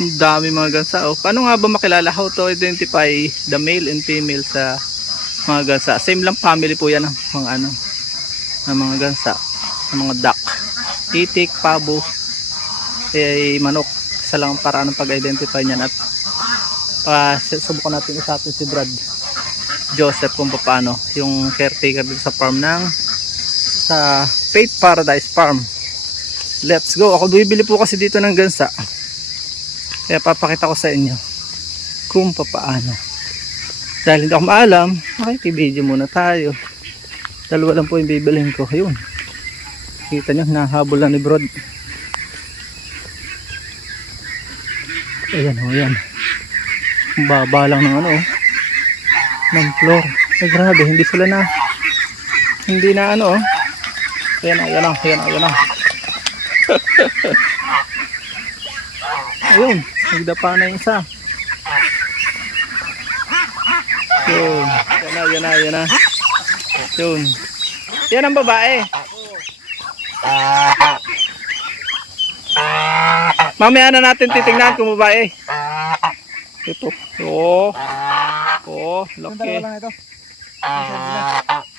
Ang dami mga gansa. Oh. Paano nga ba makilala? How to identify the male and female sa mga gansa? Same lang family po yan ng mga ano, ng mga gansa, ng mga duck. Itik, pabo, manok. Isa lang ang paraan ng pag-identify niyan. At subukan natin usapin si Brad Joseph kung paano yung caretaker dito sa farm ng sa Faith Paradise Farm. Let's go. Ako bibili po kasi dito ng gansa, kaya papakita ko sa inyo kung paano. Dahil hindi ako maalam, makikibideo muna tayo. Dalawa lang po yung bibilhin ko. Ayun, kita nyo, nahabol na ni Brad. Ayan o, yan. Ang baba lang ng ano, ng floor. Ay grabe, hindi sila na, hindi na ano. Ayan na, ayan na, ayan na, ayan na. Ayun, nagdapa na yung isa. Yun, yan na, yan na, yan na. Yun, yan ang babae. Mamaya na natin titingnan kung babae. Ito. Laki.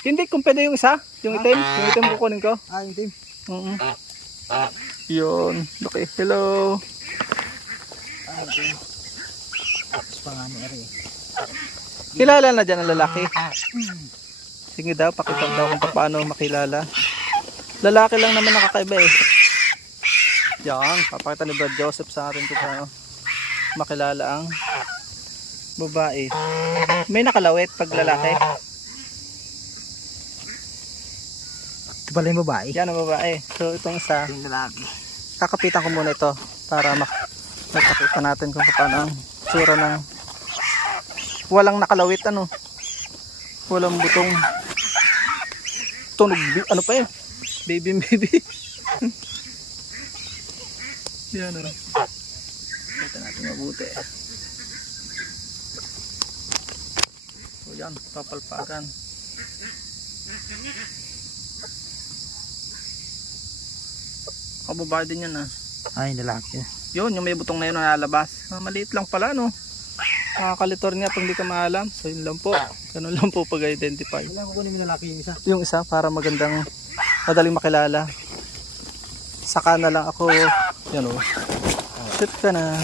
Hindi, kung pwede yung isa, yung itim. Yung itim kukunin ko. Yung itim. Yun. Okay, hello. Kilala na dyan ang lalaki. Sige daw, pakita daw kung paano makilala. Lalaki lang naman nakakaiba eh. Yan, papakita ni Brad Joseph sa atin kung paano makilala ang babae. May nakalawit pag lalaki. Ito pala yung babae. Yan ang babae. So itong isa, Yung lalaki. kakapitan ko muna ito para makita natin kung paano ang tsura ng walang nakalawit, ano, walang butong tunog, ano pa eh, baby. Yan, ano, kita natin mabuti. So yan, papalpakan. Babae din yan, ah. Ay, lalaki. Yun, yung may butong na yun na lalabas. Maliit lang pala, no? Nakakalitor niya pag hindi ka maalam. So yun lang po. Ganun lang po pag-identify. Kailangan ko kunin mo lalaki yung isa. Yung isa para magandang, madaling makilala. Saka na lang ako, yan o. Sit ka na.